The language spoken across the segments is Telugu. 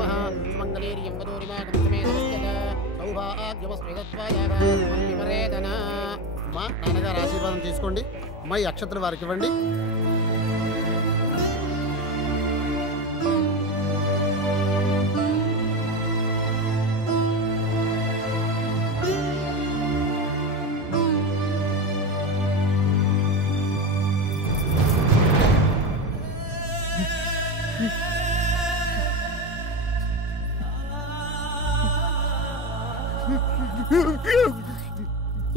నమః మంగళేర్యం గదోరిమాకం సమే నమస్కద సౌభాగ్యమస్మిగత్వాయ విమరేదన. మా నాన్నగారు ఆశీర్వాదం తీసుకోండి. మా ఈ అక్షతలు వారికి ఇవ్వండి.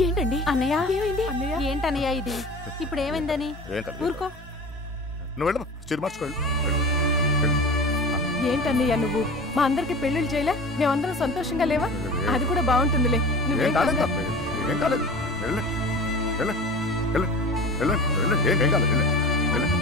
ఏంటండి అన్నయ్య ఏమైంది? ఏంటన్నయ్య ఇది ఇప్పుడు ఏమైందని? ఊరుకో. నువ్వు వెళ్ళమ్మా, చీర మార్చుకోండి. ఏంటన్నయ్య నువ్వు మా అందరికి పెళ్లిళ్ళు చేయలే? మేమందరం సంతోషంగా లేవా? అది కూడా బాగుంటుందిలే. ఏం కాలేదు, ఏం కాలేదు. వెళ్ళండి, వెళ్ళండి, వెళ్ళండి, వెళ్ళండి, వెళ్ళండి. ఏం కాలేదు, వెళ్ళండి, వెళ్ళండి.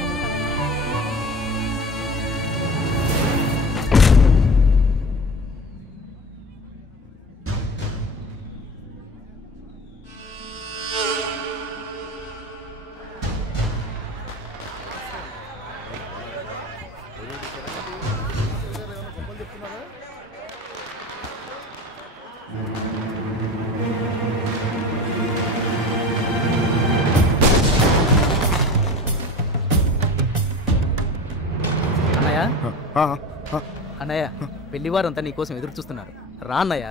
అన్నయ్య, పెళ్లివారంతా నీకోసం ఎదురు చూస్తున్నారు. రా అన్నయ్య.